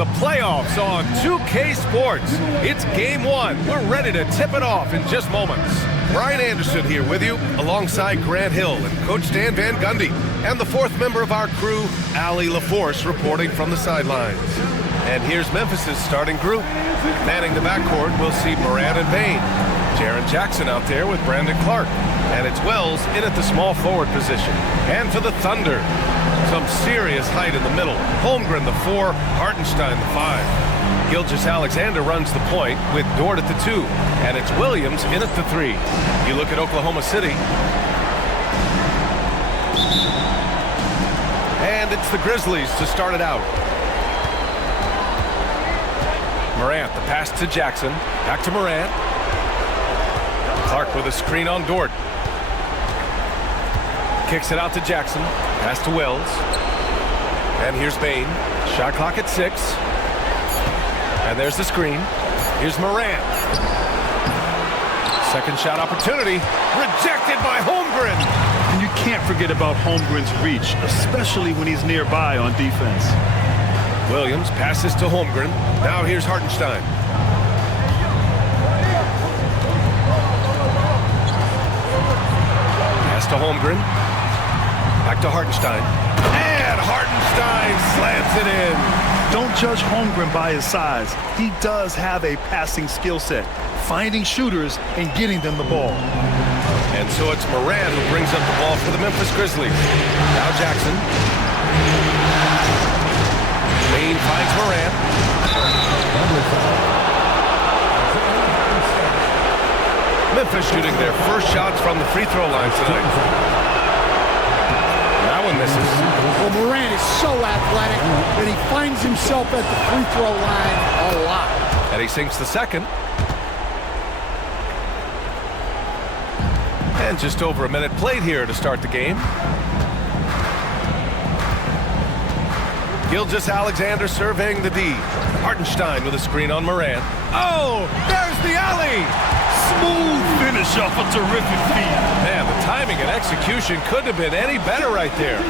the playoffs on 2K Sports. It's Game 1. We're ready to tip it off in just moments. Brian Anderson here with you, alongside Grant Hill and Coach Dan Van Gundy. And the fourth member of our crew, Allie LaForce, reporting from the sidelines. And here's Memphis's starting group. Manning the backcourt, we'll see Moran and Bain. Jaren Jackson out there with Brandon Clark. And it's Wells in at the small forward position. And for the Thunder, some serious height in the middle. Holmgren the 4, Hartenstein the 5. Gilgeous-Alexander runs the point with Dort at the 2. And it's Williams in at the 3. You look at Oklahoma City. And it's the Grizzlies to start it out. Morant, the pass to Jackson. Back to Morant. Clark with a screen on Dort. Kicks it out to Jackson. Pass to Wells. And here's Bain. Shot clock at 6. And there's the screen. Here's Morant. Second shot opportunity. Rejected by Holmgren. And you can't forget about Holmgren's reach, especially when he's nearby on defense. Williams passes to Holmgren. Now here's Hartenstein. Pass to Holmgren. Back to Hartenstein. And Hartenstein slams it in. Don't judge Holmgren by his size. He does have a passing skill set, finding shooters and getting them the ball. And so it's Moran who brings up the ball for the Memphis Grizzlies. Now Jackson. Bain finds Moran. Memphis shooting their first shots from the free throw line tonight. That one misses. Well, Moran is so athletic that he finds himself at the free throw line a lot. And he sinks the second. And just over a minute played here to start the game. Gilgeous-Alexander surveying the D. Hartenstein with a screen on Moran. Oh, there's the alley! Smooth finish off a terrific feed. Man, the timing and execution couldn't have been any better right there.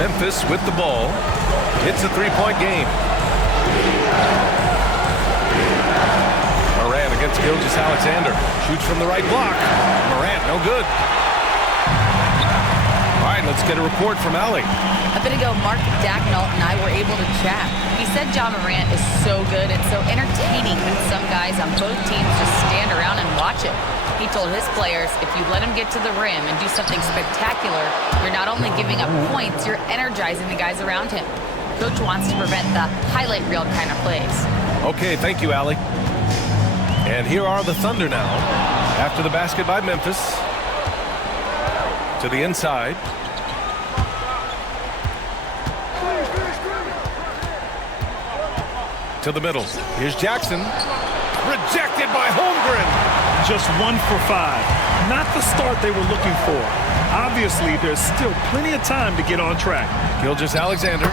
Memphis with the ball. It's a three-point game. Moran against Gilgeous-Alexander. Shoots from the right block. Morant, no good. All right, let's get a report from Allie. A bit ago, Mark Dagnall and I were able to chat. He said John Morant is so good and so entertaining that some guys on both teams just stand around and watch it. He told his players, if you let him get to the rim and do something spectacular, you're not only giving up points, you're energizing the guys around him. Coach wants to prevent the highlight reel kind of plays. Okay, thank you, Allie. And here are the Thunder now. After the basket by Memphis. To the inside. To the middle. Here's Jackson. Rejected by Holmgren. Just 1 for 5. Not the start they were looking for. Obviously, there's still plenty of time to get on track. Gilgeous-Alexander.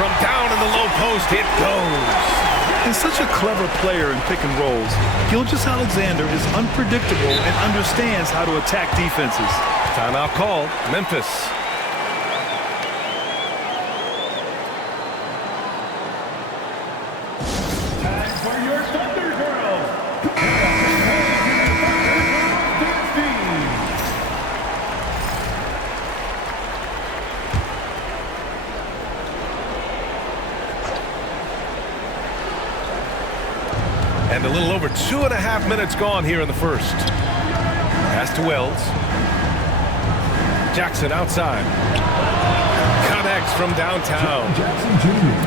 From down in the low post, it goes. He's such a clever player in pick and rolls. Gilgeous-Alexander is unpredictable and understands how to attack defenses. Timeout called. Memphis. Time for your Thunder Girls. And a little over 2.5 minutes gone here in the first. Pass to Wells. Jackson outside. Connects from downtown.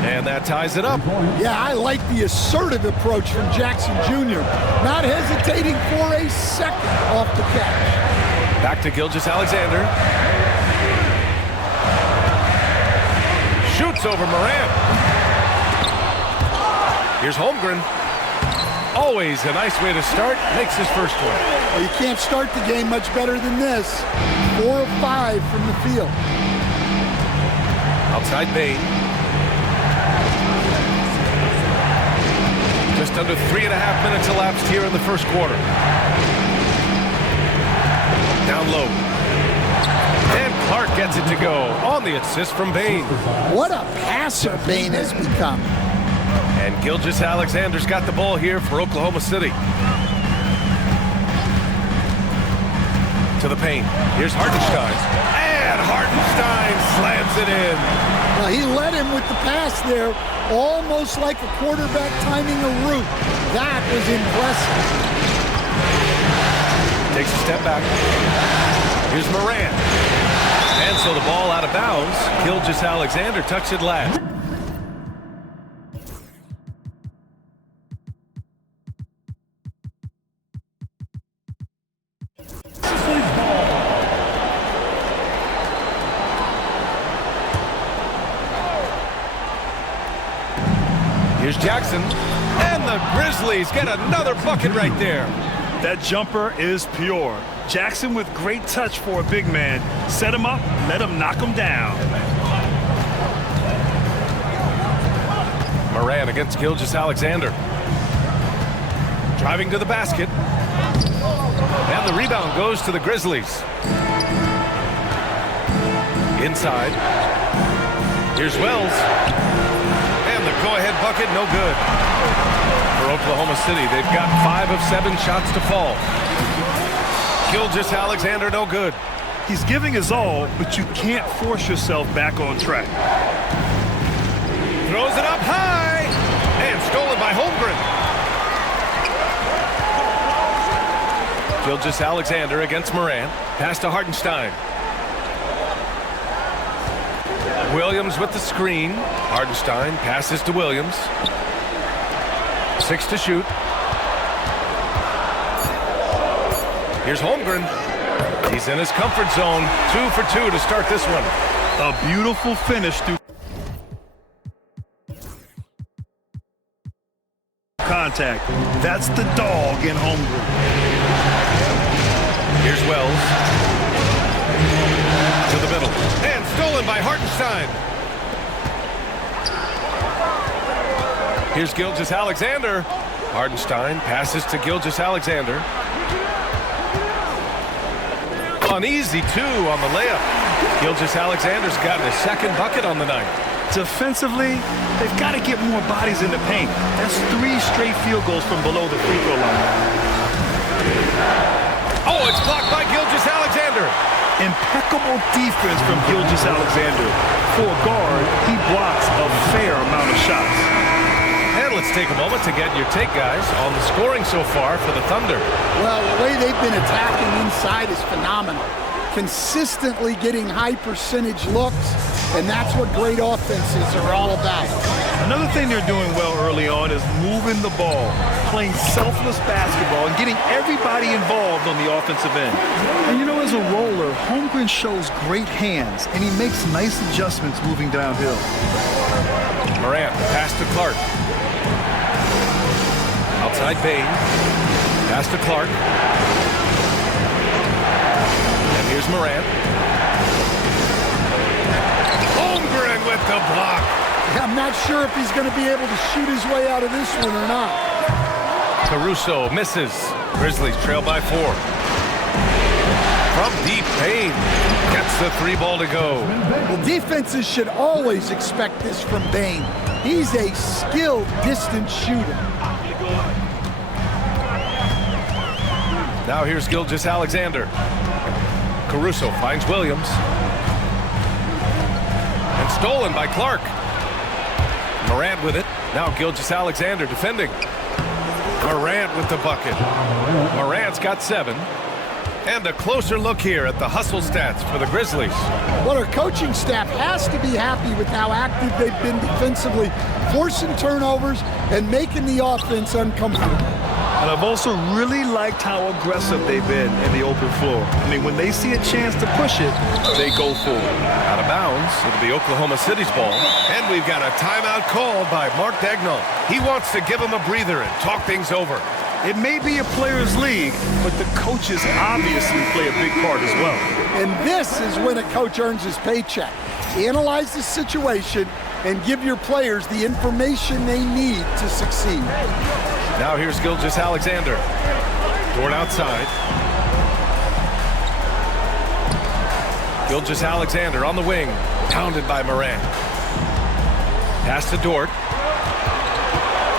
And that ties it up. Yeah, I like the assertive approach from Jackson Jr. Not hesitating for a second off the catch. Back to Gilgeous-Alexander. Shoots over Morant. Here's Holmgren. Always a nice way to start. Makes his first one. Well, you can't start the game much better than this. 4 of 5 from the field. Outside Bain. Just under 3.5 minutes elapsed here in the first quarter. Down low. And Clark gets it to go on the assist from Bane. What a passer Bane has become. And Gilgeous-Alexander's got the ball here for Oklahoma City. To the paint. Here's Hartenstein. And Hartenstein slams it in. Well, he led him with the pass there, almost like a quarterback timing a route. That was impressive. Takes a step back. Here's Moran. And so the ball out of bounds. Gilgeous-Alexander tucks it last. Here's Jackson. And the Grizzlies get another bucket right there. That jumper is pure. Jackson with great touch for a big man. Set him up, let him knock him down. Moran against Gilgeous-Alexander. Driving to the basket. And the rebound goes to the Grizzlies. Inside. Here's Wells. And the go-ahead bucket, no good. For Oklahoma City, they've got 5 of 7 shots to fall. Gilgeous-Alexander, no good. He's giving his all, but you can't force yourself back on track. Throws it up high. And stolen by Holmgren. Gilgeous-Alexander against Moran. Pass to Hartenstein. Williams with the screen. Hartenstein passes to Williams. 6 to shoot. Here's Holmgren. He's in his comfort zone. 2 for 2 to start this one. A beautiful finish through contact. That's the dog in Holmgren. Here's Wells. To the middle. And stolen by Hartenstein. Here's Gilgeous-Alexander. Hartenstein passes to Gilgeous-Alexander. Uneasy, too, on the layup. Gilgeous-Alexander's gotten his second bucket on the night. Defensively, they've got to get more bodies in the paint. That's 3 straight field goals from below the free throw line. Oh, it's blocked by Gilgeous-Alexander. Impeccable defense from Gilgeous-Alexander. For a guard, he blocks a fair amount of shots. And let's take a moment to get your take, guys, on the scoring so far for the Thunder. Well, the way they've been attacking inside is phenomenal. Consistently getting high percentage looks, and that's what great offenses are all about. Another thing they're doing well early on is moving the ball, playing selfless basketball, and getting everybody involved on the offensive end. And you know, as a roller, Holmgren shows great hands, and he makes nice adjustments moving downhill. Moran, pass to Clark. Outside Bane. Pass to Clark. And here's Moran. Holmgren with the block. I'm not sure if he's going to be able to shoot his way out of this one or not. Caruso misses. Grizzlies trail by 4. From deep, Bane gets the 3 ball to go. Well, defenses should always expect this from Bane. He's a skilled distance shooter. Now here's Gilgeous-Alexander. Caruso finds Williams. And stolen by Clark. Morant with it. Now Gilgeous-Alexander defending. Morant with the bucket. Morant's got 7. And a closer look here at the hustle stats for the Grizzlies. Well, our coaching staff has to be happy with how active they've been defensively, forcing turnovers and making the offense uncomfortable. And I've also really liked how aggressive they've been in the open floor. I mean, when they see a chance to push it, they go for it. Out of bounds, it'll be Oklahoma City's ball. And we've got a timeout called by Mark Dagnall. He wants to give them a breather and talk things over. It may be a players' league, but the coaches obviously play a big part as well. And this is when a coach earns his paycheck. Analyze the situation and give your players the information they need to succeed. Now here's Gilgeous-Alexander. Dort outside. Gilgeous-Alexander on the wing. Pounded by Morant. Pass to Dort.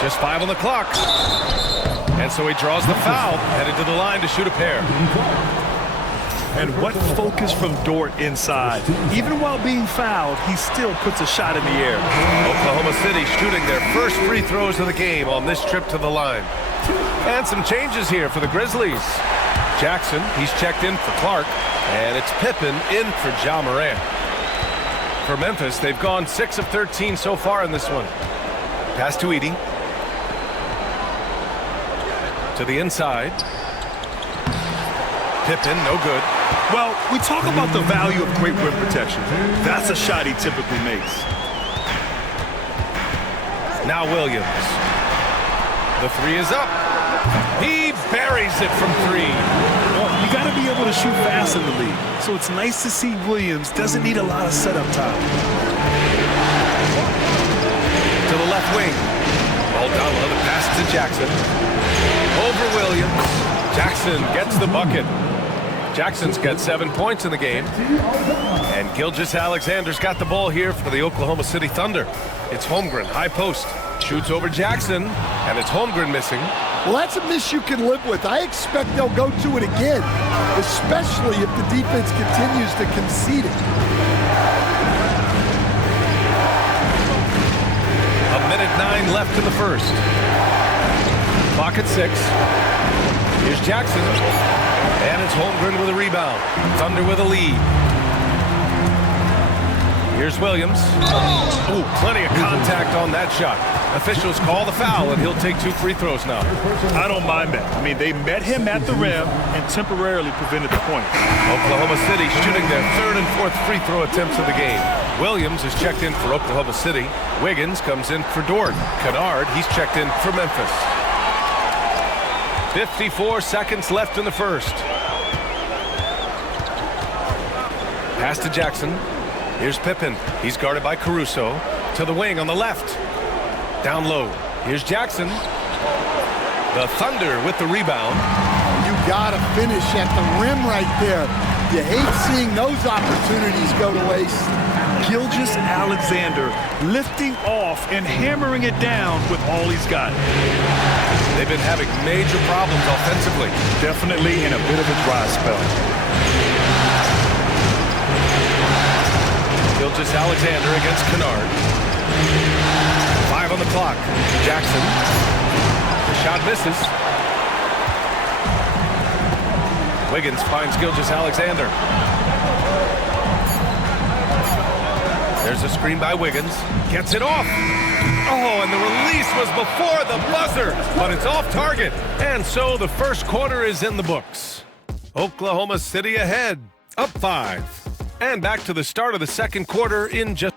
Just 5 on the clock. And so he draws the foul, headed to the line to shoot a pair. And what focus from Dort inside. Even while being fouled, he still puts a shot in the air. Oklahoma City shooting their first free throws of the game on this trip to the line. And some changes here for the Grizzlies. Jackson, he's checked in for Clark, and it's Pippen in for Ja Morant. For Memphis, they've gone 6 of 13 so far in this one. Pass to Edey. To the inside. Pippen, no good. Well, we talk about the value of great rim protection. That's a shot he typically makes. Now Williams. The three is up. He buries it from 3. Well, you got to be able to shoot fast in the league. So it's nice to see Williams doesn't need a lot of setup time. To the left wing. Aldama, the pass to Jackson. Over Williams. Jackson gets the bucket. Jackson's got 7 points in the game. And Gilgeous-Alexander's got the ball here for the Oklahoma City Thunder. It's Holmgren, high post. Shoots over Jackson, and it's Holmgren missing. Well, that's a miss you can live with. I expect they'll go to it again, especially if the defense continues to concede it. A minute 9 left in the first. Clock at 6. Here's Jackson. And it's Holmgren with a rebound. Thunder with a lead. Here's Williams. Ooh, plenty of contact on that shot. Officials call the foul, and he'll take 2 free throws now. I don't mind that. I mean, they met him at the rim and temporarily prevented the point. Oklahoma City shooting their 3rd and 4th free throw attempts of the game. Williams is checked in for Oklahoma City. Wiggins comes in for Dort. Kennard, he's checked in for Memphis. 54 seconds left in the first. Pass to Jackson. Here's Pippen. He's guarded by Caruso. To the wing on the left. Down low. Here's Jackson. The Thunder with the rebound. You gotta finish at the rim right there. You hate seeing those opportunities go to waste. Gilgeous-Alexander lifting off and hammering it down with all he's got. They've been having major problems offensively. Definitely in a bit of a dry spell. Gilgeous-Alexander against Kennard. 5 on the clock. Jackson. The shot misses. Wiggins finds Gilgeous-Alexander. There's a screen by Wiggins. Gets it off. Oh, and the release was before the buzzer, but it's off target. And so the first quarter is in the books. Oklahoma City ahead, up 5. And back to the start of the second quarter in just...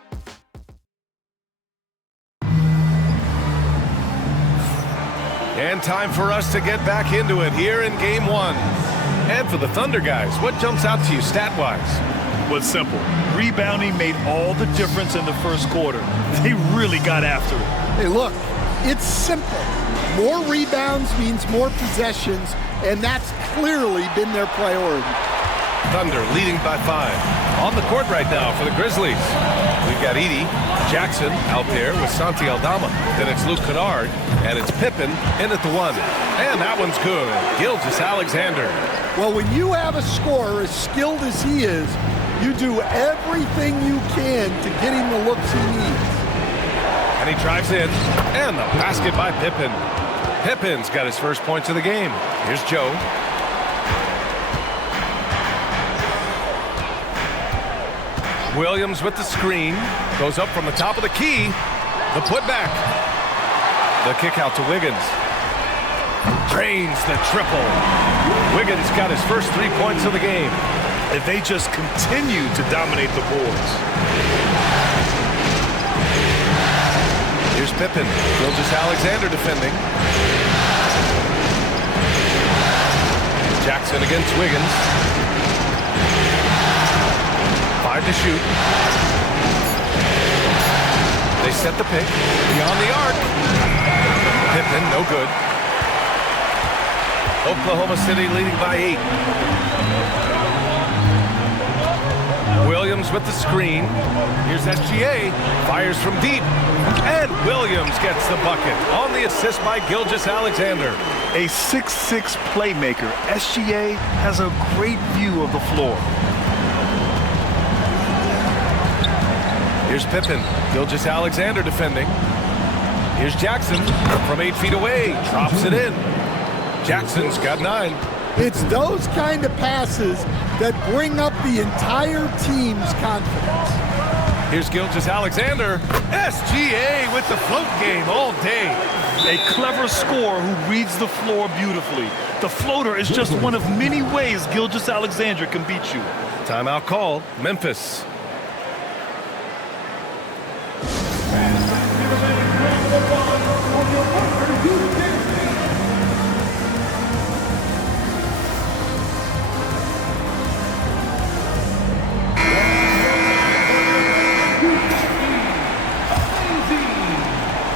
And time for us to get back into it here in Game 1. And for the Thunder guys, what jumps out to you stat-wise? Was simple. Rebounding made all the difference in the first quarter. They really got after it. Hey, look, it's simple. More rebounds means more possessions, and that's clearly been their priority. Thunder leading by 5. On the court right now for the Grizzlies. We've got Edey, Jackson out there with Santi Aldama. Then it's Luke Kennard, and it's Pippen in at the 1. And that one's good. Gilgeous-Alexander. Well, when you have a scorer as skilled as he is, you do everything you can to get him the looks he needs. And he drives in, and the basket by Pippen. Pippen's got his first points of the game. Here's Joe. Williams with the screen. Goes up from the top of the key. The putback. The kick out to Wiggins. Drains the triple. Wiggins got his first 3 points of the game. And they just continue to dominate the boards. Here's Pippen. Gilgeous-Alexander defending. Jackson against Wiggins. 5 to shoot. They set the pick. Beyond the arc. Pippen, no good. Oklahoma City leading by 8. Williams with the screen. Here's SGA. Fires from deep. And Williams gets the bucket on the assist by Gilgeous-Alexander. A 6'6" playmaker, SGA has a great view of the floor. Here's Pippen. Gilgeous-Alexander defending. Here's Jackson from 8 feet away. Drops it in. Jackson's got 9. It's those kind of passes that bring up the entire team's confidence. Here's Gilgeous-Alexander. SGA with the float game all day. A clever scorer who reads the floor beautifully. The floater is just one of many ways Gilgeous-Alexander can beat you. Timeout called. Memphis.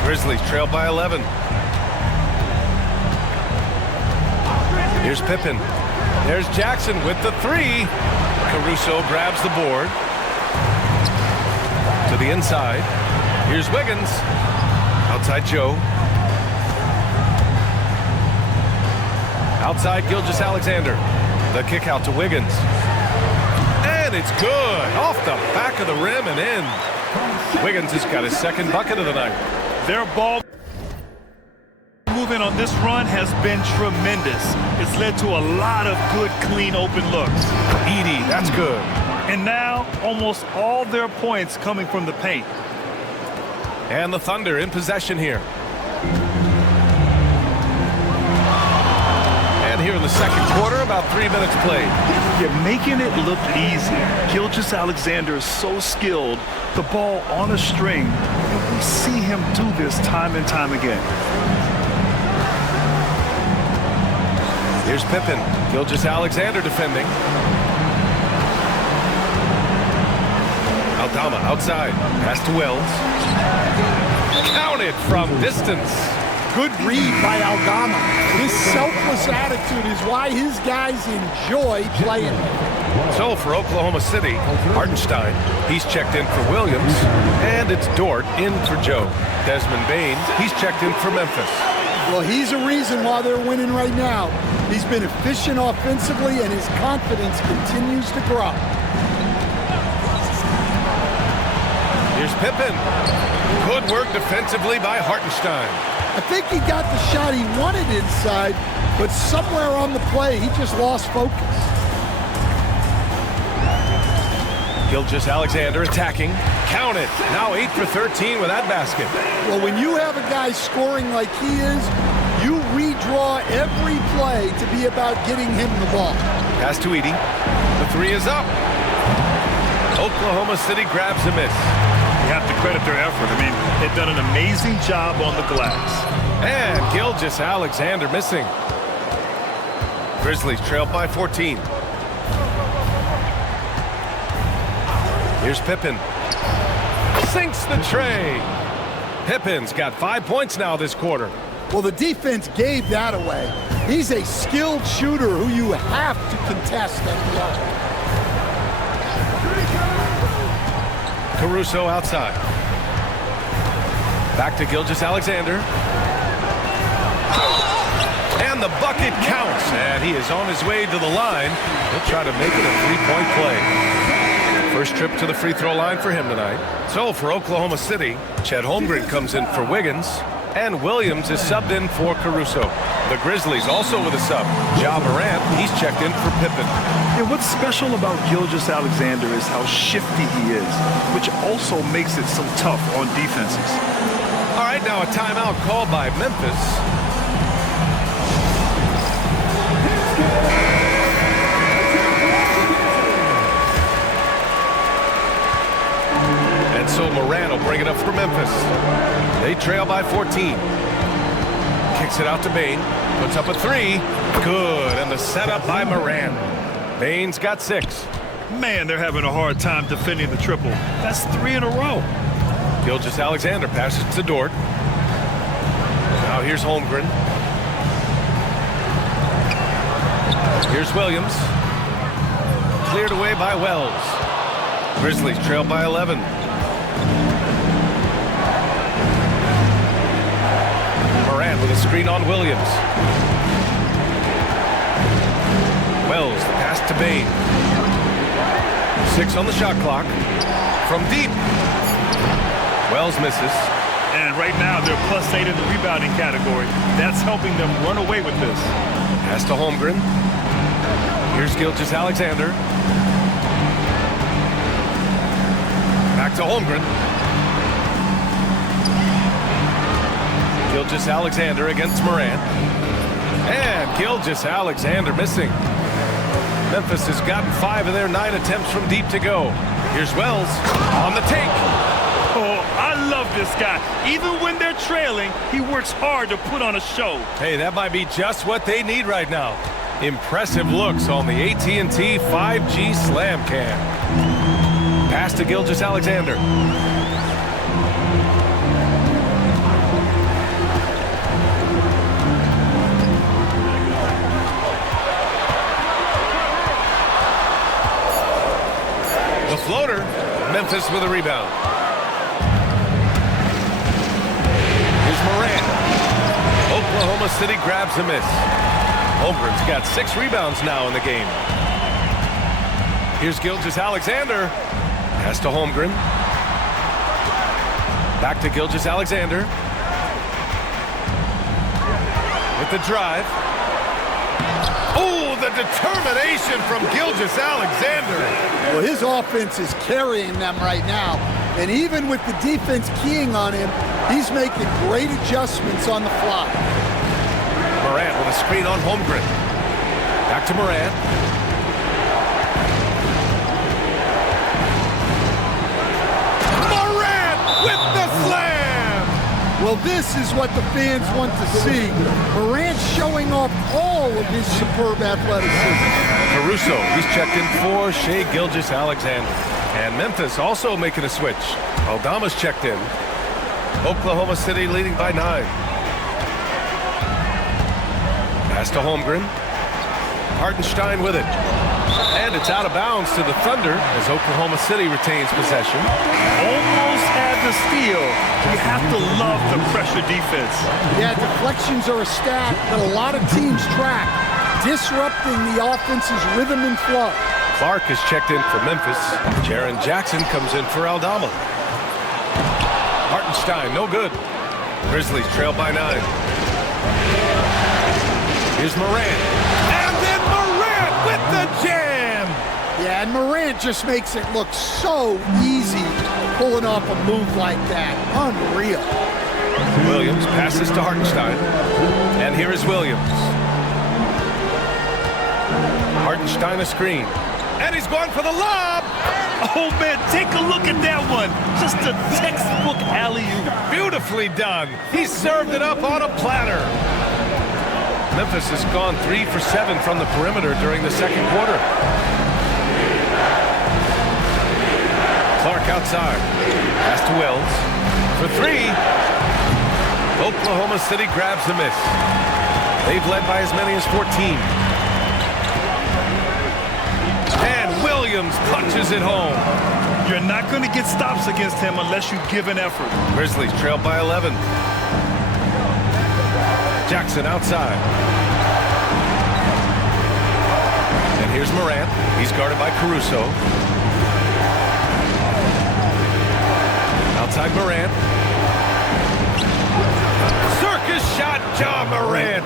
Grizzlies trail by 11. Here's Pippen. There's Jackson with the 3. Caruso grabs the board. To the inside. Here's Wiggins. Outside Joe. Outside Gilgeous-Alexander. The kick out to Wiggins. And it's good. Off the back of the rim and in. Wiggins has got his second bucket of the night. Their ball movement on this run has been tremendous. It's led to a lot of good, clean, open looks. Edie, that's good. And now, almost all their points coming from the paint. And the Thunder in possession here. And here in the second quarter, about 3 minutes played. You're making it look easy. Gilgeous-Alexander is so skilled. The ball on a string. And we see him do this time and time again. Here's Pippen. Gilgeous-Alexander defending. Aldama outside. Pass to Wells. Counted from distance. Good read by Aldama. His selfless attitude is why his guys enjoy playing. So for Oklahoma City, Hartenstein, he's checked in for Williams. And it's Dort in for Joe. Desmond Bane, he's checked in for Memphis. Well, he's a reason why they're winning right now. He's been efficient offensively, and his confidence continues to grow. Here's Pippen. Good work defensively by Hartenstein. I think he got the shot he wanted inside, but somewhere on the play, he just lost focus. Gilgeous-Alexander attacking. Count it. Now 8 for 13 with that basket. Well, when you have a guy scoring like he is, you redraw every play to be about getting him the ball. Pass to Edie. The 3 is up. Oklahoma City grabs a miss. You have to credit their effort. I mean, they've done an amazing job on the glass. And Gilgeous-Alexander missing. Grizzlies trail by 14. Here's Pippen. Sinks the tray. Pippen's got 5 points now this quarter. Well, the defense gave that away. He's a skilled shooter who you have to contest at the arc. Caruso outside. Back to Gilgeous-Alexander. And the bucket counts. And he is on his way to the line. He'll try to make it a 3-point play. First trip to the free throw line for him tonight. So for Oklahoma City, Chet Holmgren comes in for Wiggins. And Williams is subbed in for Caruso. The Grizzlies also with a sub. Ja Morant, he's checked in for Pippen. And what's special about Gilgeous-Alexander is how shifty he is, which also makes it so tough on defenses. All right, now a timeout called by Memphis. And so Morant will bring it up for Memphis. They trail by 14. Kicks it out to Bane. Puts up a 3. Good. And the setup by Morant. Bane's got 6. Man, they're having a hard time defending the triple. That's 3 in a row. Gilgeous-Alexander passes to Dort. Now here's Holmgren. Here's Williams. Cleared away by Wells. Grizzlies trail by 11. Morant with a screen on Williams. Wells, the pass to Bain. 6 on the shot clock. From deep. Wells misses. And right now, they're +8 in the rebounding category. That's helping them run away with this. Pass to Holmgren. Here's Gilgeous-Alexander. Back to Holmgren. Gilgeous-Alexander against Morant. And Gilgeous-Alexander missing. Memphis has gotten 5 of their 9 attempts from deep to go. Here's Wells on the take. Oh, I love this guy. Even when they're trailing, he works hard to put on a show. Hey, that might be just what they need right now. Impressive looks on the AT&T 5G Slam Cam. Pass to Gilgeous-Alexander. The floater, Memphis with a rebound. Here's Morant. Oklahoma City grabs a miss. Holmgren's got 6 rebounds now in the game. Here's Gilgeous-Alexander. Pass to Holmgren. Back to Gilgeous-Alexander. With the drive. Oh, the determination from Gilgeous-Alexander. Well, his offense is carrying them right now. And even with the defense keying on him, he's making great adjustments on the fly. Morant with a screen on Holmgren. Back to Morant. Morant with the slam! Well, this is what the fans want to see. Morant showing off all of his superb athleticism. Caruso, he's checked in for Shea Gilgeous-Alexander. And Memphis also making a switch. Aldama's checked in. Oklahoma City leading by 9. Pass to Holmgren. Hartenstein with it. And it's out of bounds to the Thunder as Oklahoma City retains possession. Almost had the steal. You have to love the pressure defense. Yeah, deflections are a stat that a lot of teams track, disrupting the offense's rhythm and flow. Clark is checked in for Memphis. Jaren Jackson comes in for Aldama. Hartenstein, no good. Grizzlies trail by 9. Here's Morant. And then Morant with the jam! Yeah, and Morant just makes it look so easy pulling off a move like that. Unreal. Williams passes to Hartenstein. And here is Williams. Hartenstein a screen. And he's going for the lob! Oh, man, take a look at that one. Just a textbook alley-oop. Beautifully done. He served it up on a platter. Memphis has gone 3 for 7 from the perimeter during the second quarter. Clark outside. Pass to Wells. For 3. Oklahoma City grabs the miss. They've led by as many as 14. And Williams punches it home. You're not going to get stops against him unless you give an effort. Grizzlies trail by 11. Jackson outside. And here's Morant. He's guarded by Caruso. Outside Morant. Circus shot, John Morant.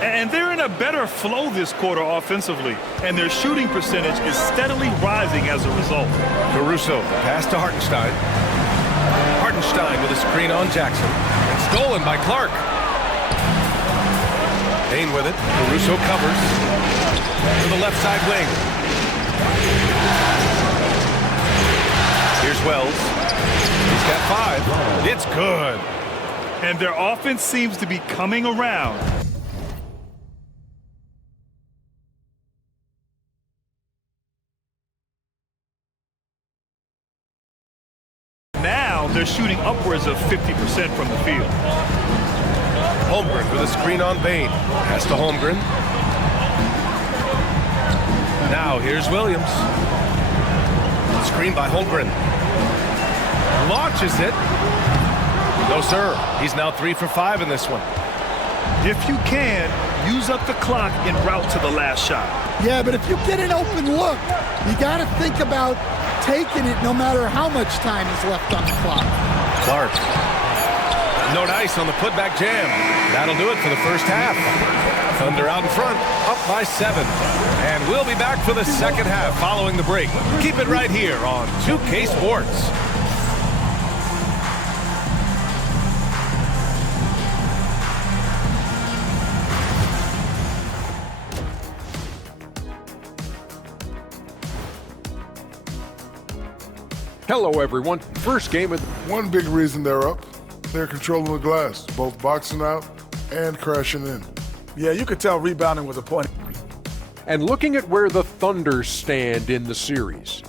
And they're in a better flow this quarter offensively, and their shooting percentage is steadily rising as a result. Caruso, pass to Hartenstein. Hartenstein with a screen on Jackson. And stolen by Clark. Bain with it. Caruso covers. To the left side wing. Here's Wells. He's got 5. It's good. And their offense seems to be coming around. Now they're shooting upwards of 50% from the field. Holmgren with a screen on Bain. Pass to Holmgren. Now here's Williams. Screen by Holmgren. Launches it. No, sir. He's now 3 for 5 in this one. If you can, use up the clock en route to the last shot. Yeah, but if you get an open look, you got to think about taking it no matter how much time is left on the clock. Clark. No dice on the putback jam. That'll do it for the first half. Thunder out in front, up by 7. And we'll be back for the second half following the break. Keep it right here on 2K Sports. Hello, everyone. First game of One big reason they're up, they're controlling the glass, both boxing out and crashing in. Yeah, you could tell rebounding was a point. and looking at where the Thunder stand in the series.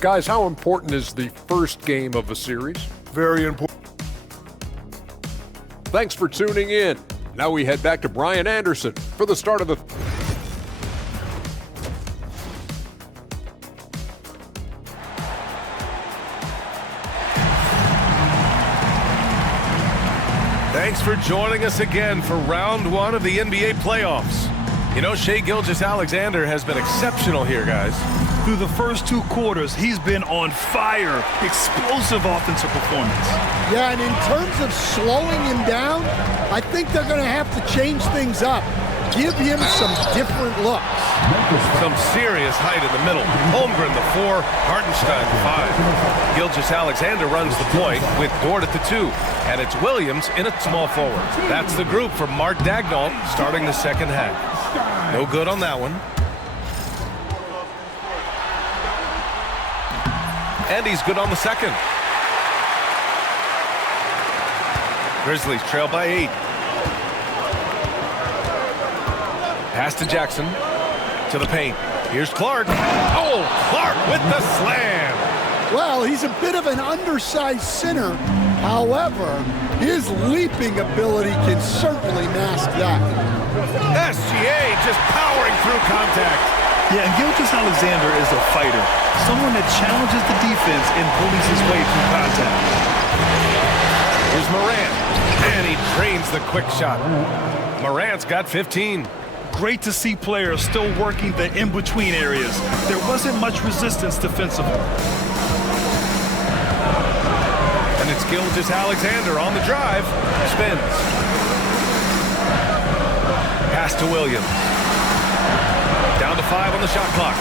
Guys, how important is the first game of a series? Very important. Thanks for tuning in. Now we head back to Brian Anderson for the start of the Thanks for joining us again for round 1 of the NBA playoffs. You know, Shea Gilgeous-Alexander has been exceptional here, guys. Through the first 2 quarters, he's been on fire. Explosive offensive performance. Yeah, and in terms of slowing him down, I think they're going to have to change things up. Give him some different looks. Some serious height in the middle. Holmgren the 4, Hartenstein the 5. Gilgeous-Alexander runs the point with Dort at the 2. And it's Williams in at small forward. That's the group for Mark Daigneault starting the second half. No good on that one. And he's good on the second. Grizzlies trail by 8. Pass to Jackson. To the paint. Here's Clark. Oh, Clark with the slam. Well, he's a bit of an undersized center. However, his leaping ability can certainly mask that. SGA just powering through contact. Yeah, and Gilgeous-Alexander is a fighter. Someone that challenges the defense and bullies his way through contact. Here's Morant. And he drains the quick shot. Morant's got 15. Great to see players still working the in-between areas. There wasn't much resistance defensively. And it's Gilgeous-Alexander on the drive. Spins. Pass to Williams. Down to 5 on the shot clock.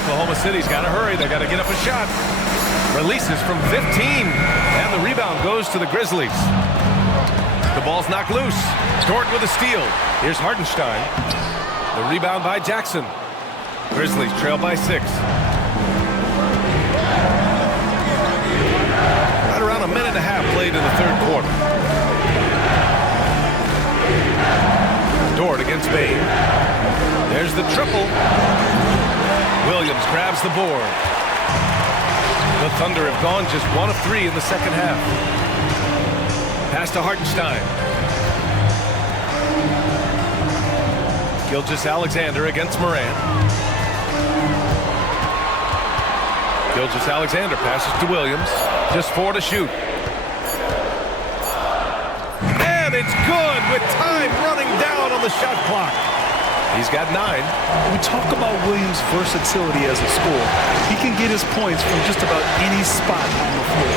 Oklahoma City's got to hurry. They got to get up a shot. Releases from 15. And the rebound goes to the Grizzlies. The ball's knocked loose. Dort with a steal. Here's Hartenstein. The rebound by Jackson. Grizzlies trail by 6. Right around a minute and a half played in the third quarter. Dort against Bain. There's the triple. Williams grabs the board. The Thunder have gone just 1 of 3 in the second half. Pass to Hartenstein. Gilgeous-Alexander against Morant. Gilgeous-Alexander passes to Williams. Just 4 to shoot. And it's good with time running down on the shot clock. He's got 9. We talk about Williams' versatility as a scorer. He can get his points from just about any spot on the floor.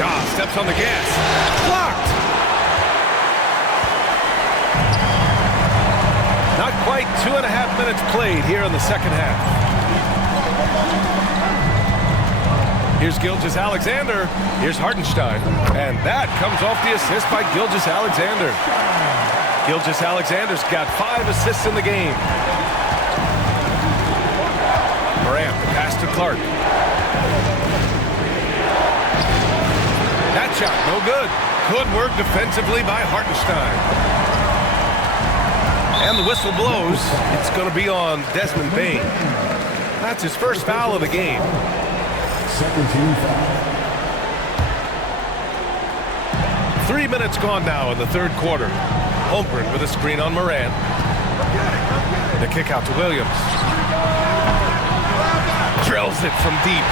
Ja steps on the gas. Blocked. Not quite 2.5 minutes played here in the second half. Here's Gilgeous-Alexander. Here's Hartenstein. And that comes off the assist by Gilgeous-Alexander. Gilgeous-Alexander's got 5 assists in the game. Morant, pass to Clark. That shot, no good. Good work defensively by Hartenstein. And the whistle blows. It's going to be on Desmond Bain. That's his first foul of the game. Second team foul. 3 minutes gone now in the third quarter. Holmgren with a screen on Morant. The kick out to Williams. Drills it from deep.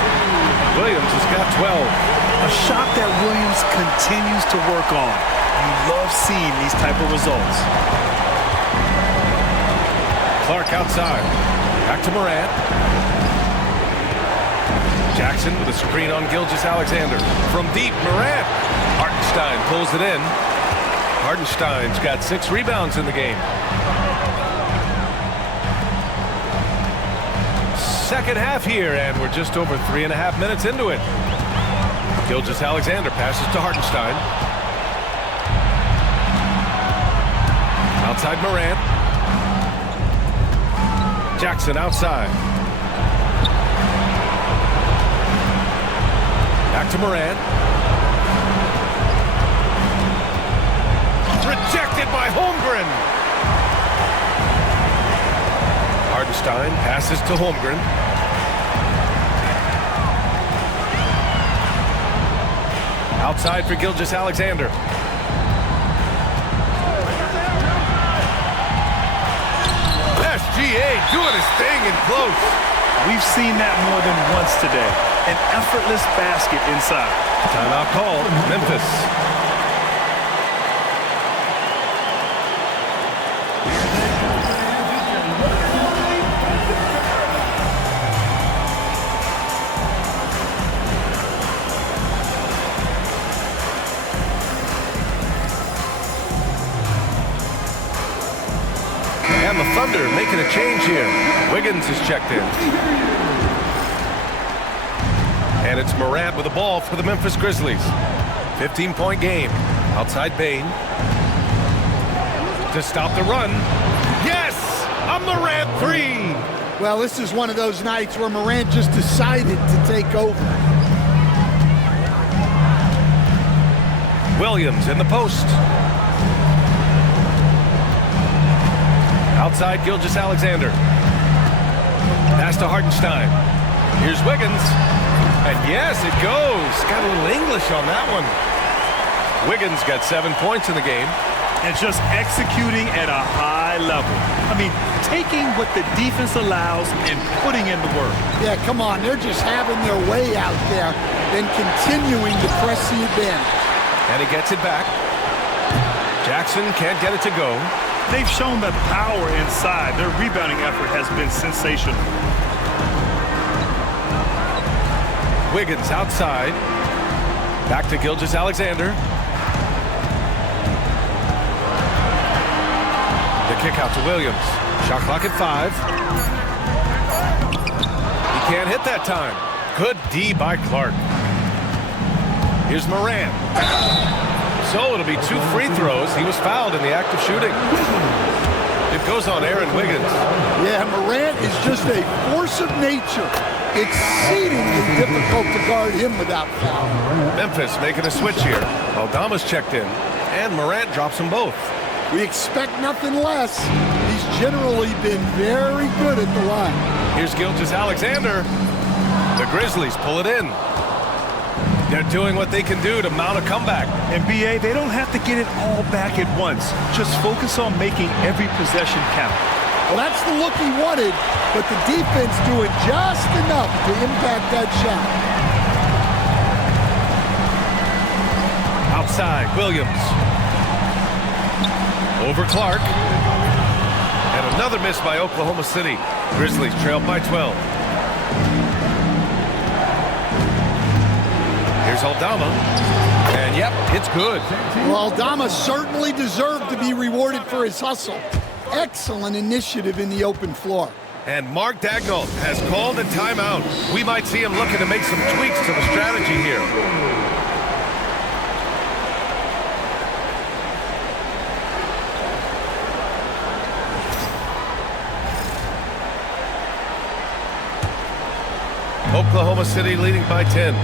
Williams has got 12. A shot that Williams continues to work on. You love seeing these type of results. Clark outside. Back to Morant. Jackson with a screen on Gilgeous-Alexander. From deep, Morant. Hartenstein pulls it in. Hartenstein's got 6 rebounds in the game. Second half here, and we're just over 3.5 minutes into it. Gilgeous-Alexander passes to Hartenstein. Outside Morant. Jackson outside. Back to Morant. Rejected by Holmgren. Hartenstein passes to Holmgren. Outside for Gilgeous-Alexander. SGA doing his thing in close. We've seen that more than once today. An effortless basket inside. Timeout called. Memphis. And the Thunder making a change here. Wiggins is checked in. And it's Morant with the ball for the Memphis Grizzlies. 15-point game. Outside Bane. To stop the run. Yes! A Morant 3! Well, this is one of those nights where Morant just decided to take over. Williams in the post. Outside Gilgeous-Alexander. Pass to Hartenstein. Here's Wiggins. And yes, it goes. Got a little English on that one. Wiggins got 7 points in the game. And just executing at a high level. I mean, taking what the defense allows and putting in the work. Yeah, come on. They're just having their way out there and continuing to press the advantage. And he gets it back. Jackson can't get it to go. They've shown the power inside. Their rebounding effort has been sensational. Wiggins outside. Back to Gilgeous-Alexander. The kick out to Williams. Shot clock at 5. He can't hit that time. Good D by Clark. Here's Morant. So it'll be 2 free throws. He was fouled in the act of shooting. It goes on Aaron Wiggins. Yeah, Morant is just a force of nature. Exceedingly difficult to guard him without foul. Memphis making a switch here. Aldama's checked in, and Morant drops them both. We expect nothing less. He's generally been very good at the line. Here's Gilgeous-Alexander. The Grizzlies pull it in. They're doing what they can do to mount a comeback. And BA, they don't have to get it all back at once. Just focus on making every possession count. Well, that's the look he wanted, but the defense doing just enough to impact that shot. Outside, Williams. Over Clark. And another miss by Oklahoma City. Grizzlies trailed by 12. Here's Aldama. And yep, it's good. Well, Aldama certainly deserved to be rewarded for his hustle. Excellent initiative in the open floor. And Mark Daigneault has called a timeout. We might see him looking to make some tweaks to the strategy here. Oklahoma City leading by 10.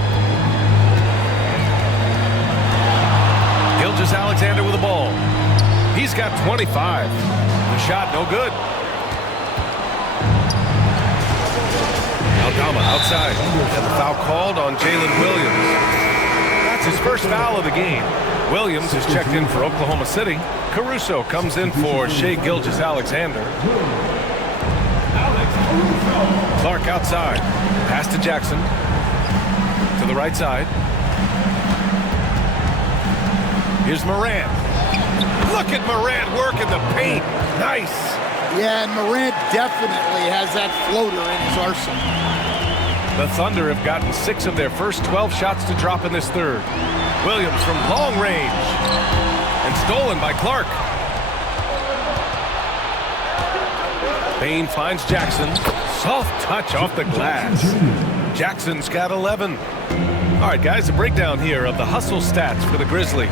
Gilgeous-Alexander with the ball. He's got 25. The shot no good. Aldama outside. And the foul called on Jalen Williams. That's his first foul of the game. Williams is checked in for Oklahoma City. Caruso comes in for Shea Gilgeous-Alexander. Clark outside. Pass to Jackson. To the right side. Here's Morant. Look at Morant work in the paint. Nice. Yeah, and Morant definitely has that floater in his arsenal. The Thunder have gotten 6 of their first 12 shots to drop in this third. Williams from long range. And stolen by Clark. Bane finds Jackson. Soft touch off the glass. Jackson's got 11. All right, guys, a breakdown here of the hustle stats for the Grizzlies.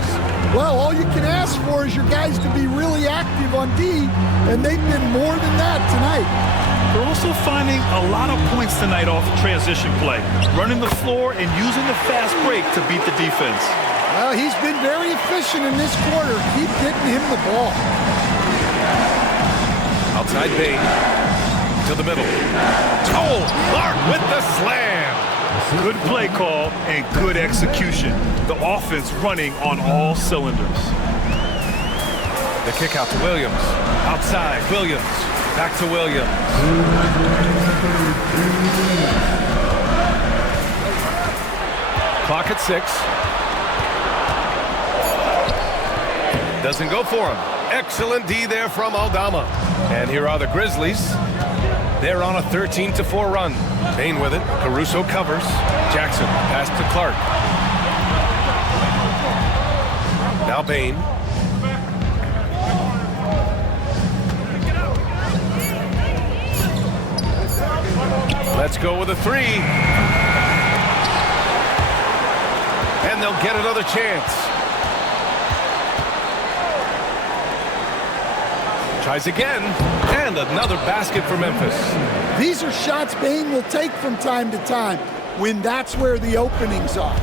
Well, all you can ask for is your guys to be really active on D, and they've been more than that tonight. They're also finding a lot of points tonight off transition play, running the floor and using the fast break to beat the defense. Well, he's been very efficient in this quarter. Keep getting him the ball. Outside Bane. To the middle. Oh, Clark with the slam. Good play call and good execution. The offense running on all cylinders. The kick out to Williams. Outside, Williams. Back to Williams. Clock at 6. Doesn't go for him. Excellent D there from Aldama. And here are the Grizzlies. They're on a 13-4 run. Bane with it. Caruso covers. Jackson pass to Clark. Now Bane. Let's go with a 3. And they'll get another chance. Tries again, and another basket for Memphis. These are shots Bane will take from time to time when that's where the openings are.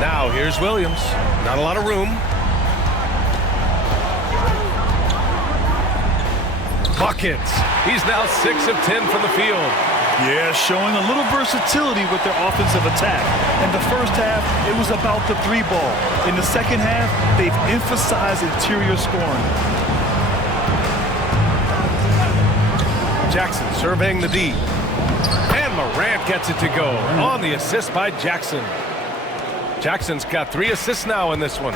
Now here's Williams. Not a lot of room. Buckets. He's now 6 of 10 from the field. Yeah, showing a little versatility with their offensive attack. In the first half, it was about the 3 ball. In the second half, they've emphasized interior scoring. Jackson surveying the D. And Morant gets it to go on the assist by Jackson. Jackson's got 3 assists now in this one.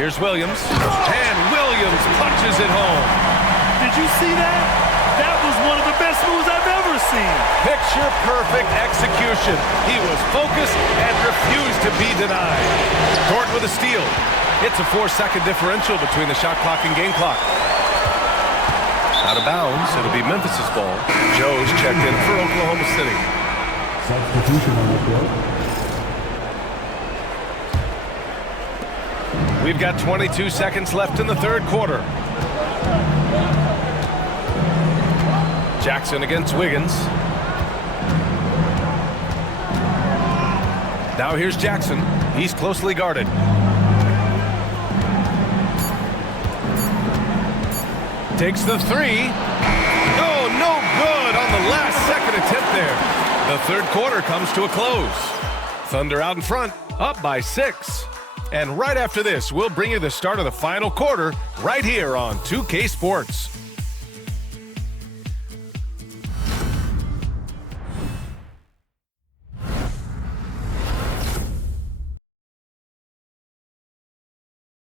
Here's Williams. And Williams punches it home. Did you see that? That was one of the best moves I've ever seen. Picture perfect execution. He was focused and refused to be denied. Dort with a steal. It's a 4-second differential between the shot clock and game clock. Out of bounds, it'll be Memphis's ball. Joe's checked in for Oklahoma City. Substitution on the court. We've got 22 seconds left in the third quarter. Jackson against Wiggins. Now here's Jackson. He's closely guarded. Takes the 3. Oh, no good on the last second attempt there. The third quarter comes to a close. Thunder out in front, up by 6. And right after this, we'll bring you the start of the final quarter right here on 2K Sports.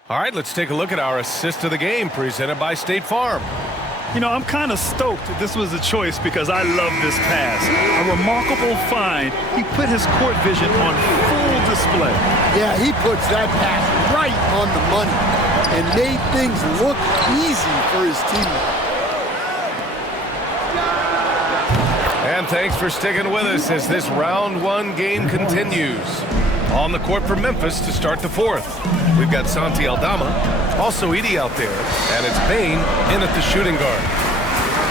All right, let's take a look at our assist of the game presented by State Farm. You know, I'm kind of stoked this was a choice because I love this pass. A remarkable find. He put his court vision on full display. Yeah, he puts that pass right on the money and made things look easy for his teammates. And thanks for sticking with us as this round 1 game continues. On the court for Memphis to start the fourth. We've got Santi Aldama, also Edey out there, and it's Bane in at the shooting guard.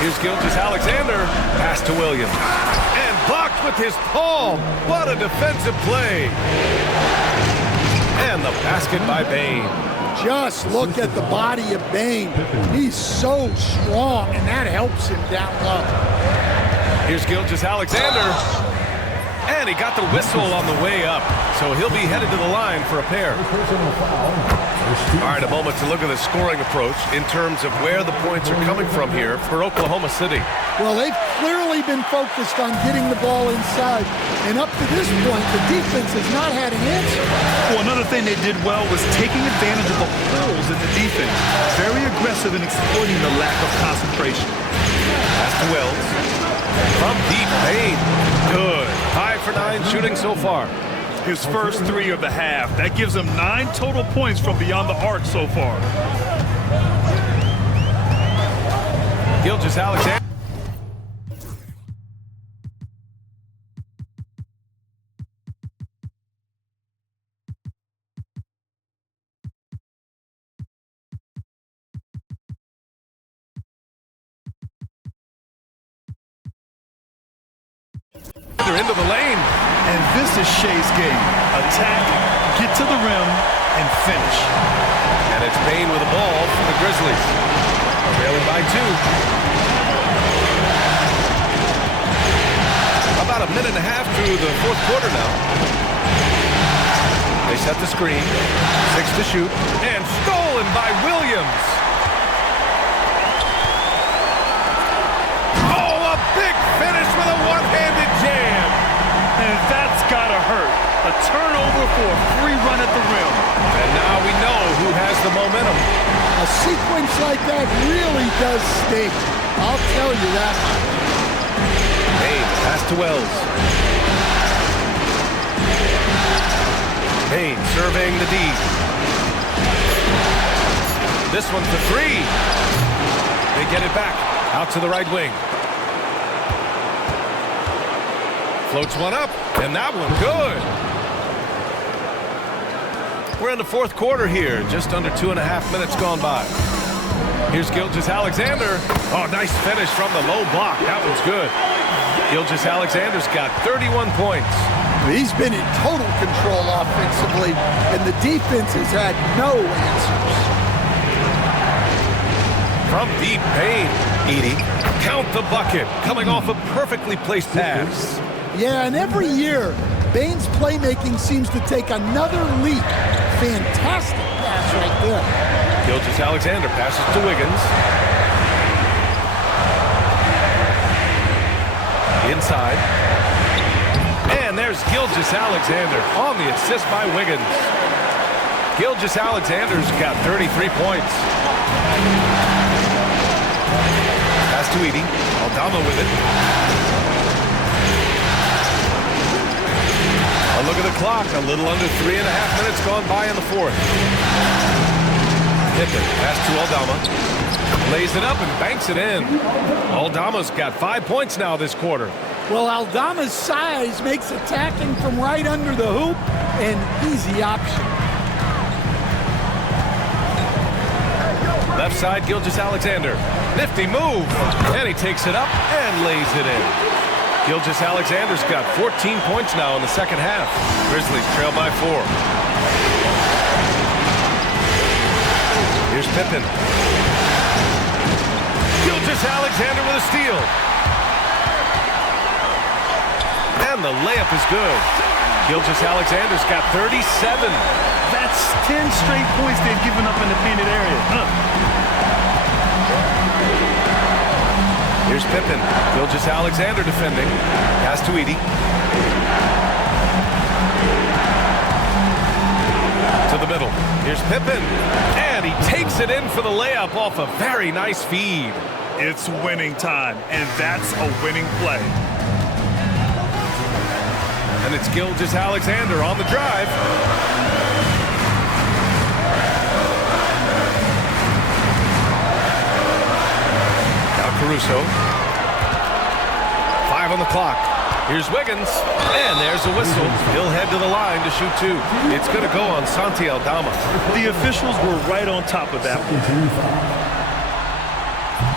Here's Gilgeous-Alexander, pass to Williams. And blocked with his palm. What a defensive play. And the basket by Bane. Just look at the body of Bane. He's so strong, and that helps him down low. Here's Gilgeous-Alexander. And he got the whistle on the way up, so he'll be headed to the line for a pair. All right, a moment to look at the scoring approach in terms of where the points are coming from here for Oklahoma City. Well, they've clearly been focused on getting the ball inside, and up to this point, the defense has not had an answer. Well, another thing they did well was taking advantage of the holes in the defense. Very aggressive in exploiting the lack of concentration. Pass to Wells. From deep lane. Good. 5 for 9 shooting so far. His first 3 of the half. That gives him 9 total points from beyond the arc so far. Gilgeous-Alexander. Into the lane. And this is Shea's game. Attack, get to the rim, and finish. And it's Payne with the ball for the Grizzlies. Trailing by 2. About a minute and a half through the fourth quarter now. They set the screen. 6 to shoot. And stolen by Williams. Oh, a big finish with a one-handed jam. And that's gotta hurt. A turnover for a free run at the rim. And now we know who has the momentum. A sequence like that really does sting. I'll tell you that. Payne, pass to Wells. Payne surveying the D. This one for 3. They get it back. Out to the right wing. Floats one up, and that one good. We're in the fourth quarter here, just under 2.5 minutes gone by. Here's Gilgeous-Alexander. Oh, nice finish from the low block. That was good. Gilgeous-Alexander's got 31 points. He's been in total control offensively, and the defense has had no answers. From deep, Payne. Edie, count the bucket, coming off a perfectly placed pass. Yeah, and every year, Bane's playmaking seems to take another leap. Fantastic pass right there. Gilgeous-Alexander passes to Wiggins. Inside. And there's Gilgeous-Alexander on the assist by Wiggins. Gilgeous-Alexander's got 33 points. Pass to Edie. Aldama with it. A look at the clock, a little under 3.5 minutes gone by in the fourth. Pippen, pass to Aldama. Lays it up and banks it in. Aldama's got 5 points now this quarter. Well, Aldama's size makes attacking from right under the hoop an easy option. Left side, Gilgeous-Alexander. Nifty move. And he takes it up and lays it in. Gilgeous-Alexander's got 14 points now in the second half. Grizzlies trail by 4. Here's Pippen. Gilgeous-Alexander with a steal. And the layup is good. Gilgeous-Alexander's got 37. That's 10 straight points they've given up in the painted area. Here's Pippen. Gilgeous-Alexander defending. Pass to Edie. To the middle. Here's Pippen. And he takes it in for the layup off a very nice feed. It's winning time, and that's a winning play. And it's Gilgeous-Alexander on the drive. Caruso. 5 on the clock. Here's Wiggins. And there's a whistle. He'll head to the line to shoot 2. It's going to go on Santi Aldama. The officials were right on top of that one.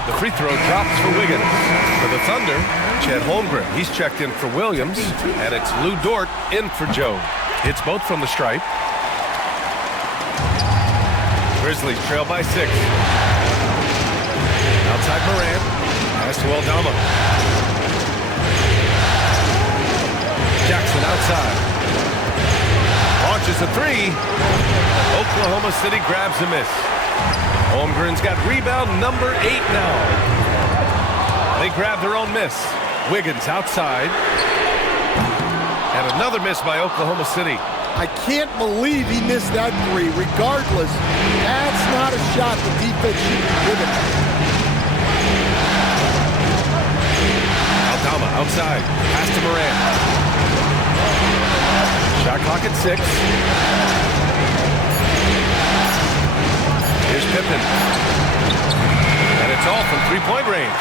The free throw drops for Wiggins. For the Thunder, Chet Holmgren. He's checked in for Williams. And it's Lou Dort in for Joe. Hits both from the stripe. Grizzlies trail by 6. Outside Morant. Pass to Aldama. Jackson outside. On launches a three. Oklahoma City grabs a miss. Holmgren's got rebound number 8 now. They grab their own miss. Wiggins outside. And another miss by Oklahoma City. I can't believe he missed that three. Regardless, that's not a shot the defense should be giving. Aldama outside. Pass to Morant. Shot clock at 6. Here's Pippen. And it's all from three-point range.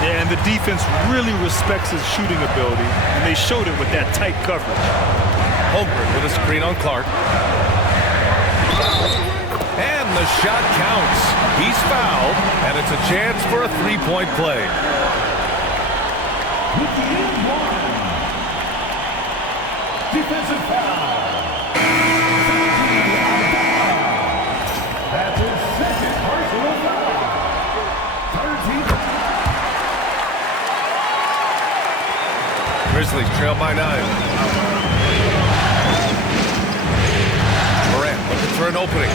Yeah, and the defense really respects his shooting ability, and they showed it with that tight coverage. Holmgren with a screen on Clark. And the shot counts. He's fouled, and it's a chance for a three-point play. Defensive foul. That's his second personal foul. 13. Grizzlies trail by 9. Morant looking for an opening.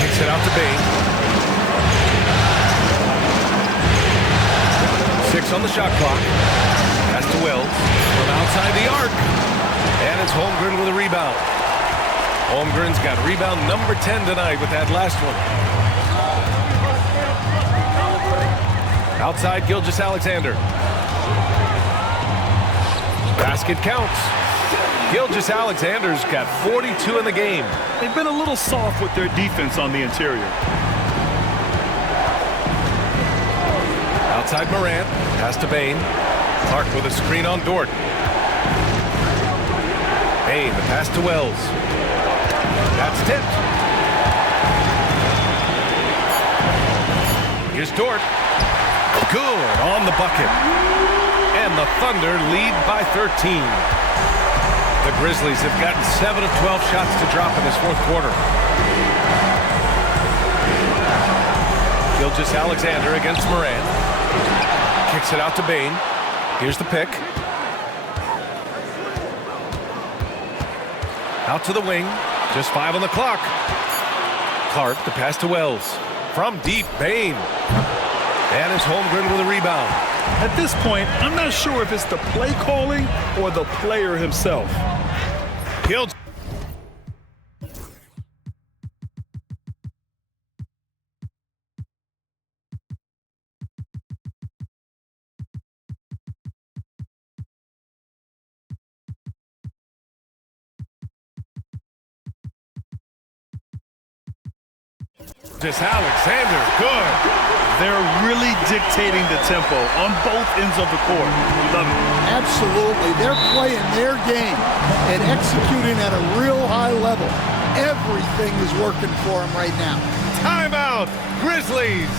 Kicks it out to Bain. 6 on the shot clock. Pass to Wells from outside the arc. And it's Holmgren with a rebound. Holmgren's got rebound number 10 tonight with that last one. Outside Gilgeous-Alexander. Basket counts. Gilgeous-Alexander's got 42 in the game. They've been a little soft with their defense on the interior. Outside Morant. Pass to Bain. Clark with a screen on Dort. Bain, the pass to Wells. That's tipped. Here's Dort. Good on the bucket. And the Thunder lead by 13. The Grizzlies have gotten 7 of 12 shots to drop in this fourth quarter. Gilgeous-Alexander against Morant. Kicks it out to Bain. Here's the pick. Out to the wing. Just 5 on the clock. Clark, the pass to Wells. From deep, Bain. And it's Holmgren with a rebound. At this point, I'm not sure if it's the play calling or the player himself. Gilgeous. Alexander, good. They're really dictating the tempo on both ends of the court. Love it. Absolutely. They're playing their game and executing at a real high level. Everything is working for them right now. Timeout, Grizzlies.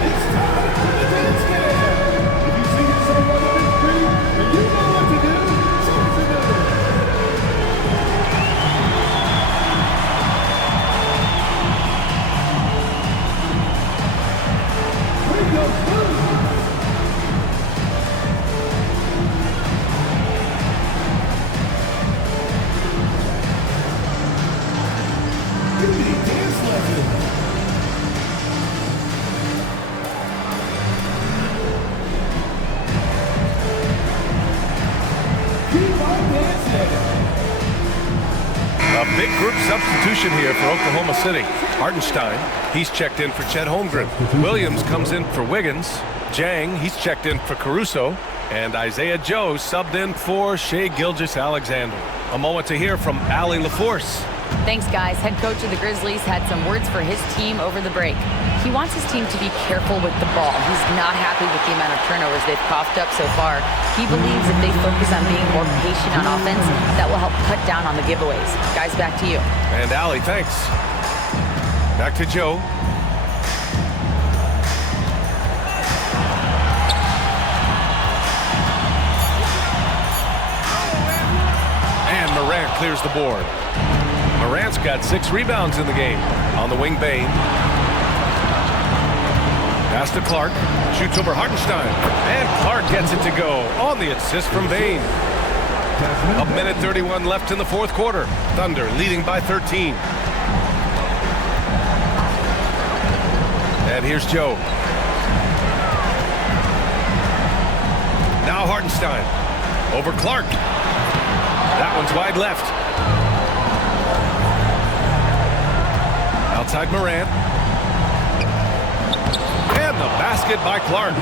It's time for the dance game. If you see yourself on the big screen, then you know what to do. Choose to do it. We go blue. You need dance lessons. Keep on dancing. A big group substitution here for Oklahoma City. Hartenstein, he's checked in for Chet Holmgren. Williams comes in for Wiggins. Jang, he's checked in for Caruso. And Isaiah Joe subbed in for Shea Gilgeous-Alexander. A moment to hear from Allie LaForce. Thanks, guys. Head coach of the Grizzlies had some words for his team over the break. He wants his team to be careful with the ball. He's not happy with the amount of turnovers they've coughed up so far. He believes if they focus on being more patient on offense, that will help cut down on the giveaways. Guys, back to you. And Allie, thanks. Back to Joe. And Morant clears the board. Morant's got 6 rebounds in the game. On the wing, Bain. Pass to Clark. Shoots over Hartenstein. And Clark gets it to go on the assist from Bane. A minute 31 left in the fourth quarter. Thunder leading by 13. And here's Joe. Now Hartenstein. Over Clark. That one's wide left. Outside Morant. And the basket by Clark.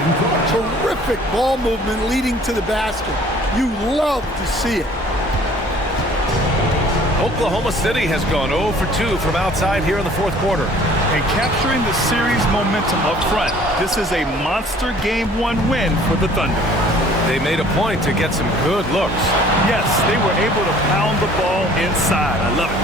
Terrific ball movement leading to the basket. You love to see it. Oklahoma City has gone 0 for 2 from outside here in the fourth quarter. And capturing the series momentum up front, this is a monster Game 1 win for the Thunder. They made a point to get some good looks. Yes, they were able to pound the ball inside. I love it.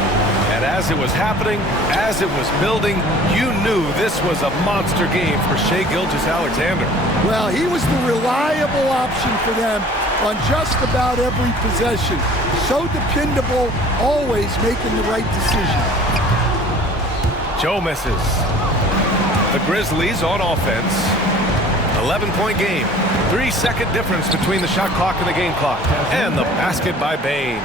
And as it was happening, as it was building, you knew this was a monster game for Shea Gilgeous-Alexander. Well, he was the reliable option for them on just about every possession. So dependable, always making the right decision. Joe misses. The Grizzlies on offense. 11-point game. 3-second difference between the shot clock and the game clock. And the basket by Bane.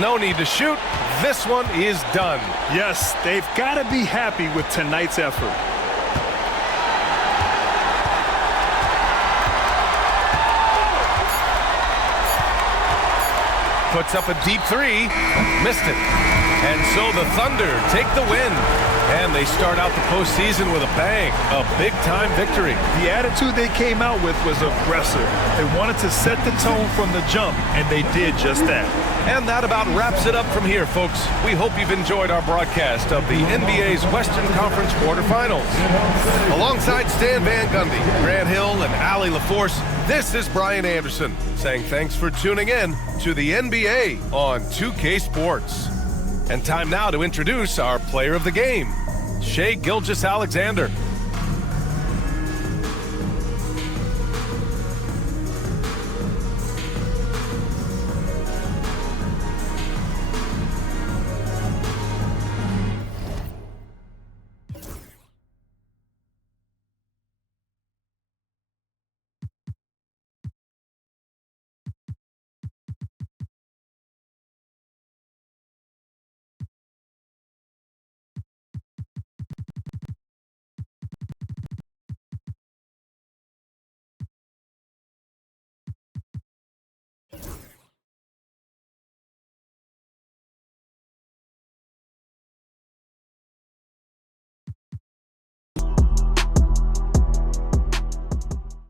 No need to shoot. This one is done. Yes, they've got to be happy with tonight's effort. Puts up a deep three. Missed it. And so the Thunder take the win. And they start out the postseason with a bang. A big-time victory. The attitude they came out with was aggressive. They wanted to set the tone from the jump, and they did just that. And that about wraps it up from here, folks. We hope you've enjoyed our broadcast of the NBA's Western Conference quarterfinals. Alongside Stan Van Gundy, Grant Hill, and Allie LaForce, this is Brian Anderson saying thanks for tuning in to the NBA on 2K Sports. And time now to introduce our player of the game, Shea Gilgeous-Alexander.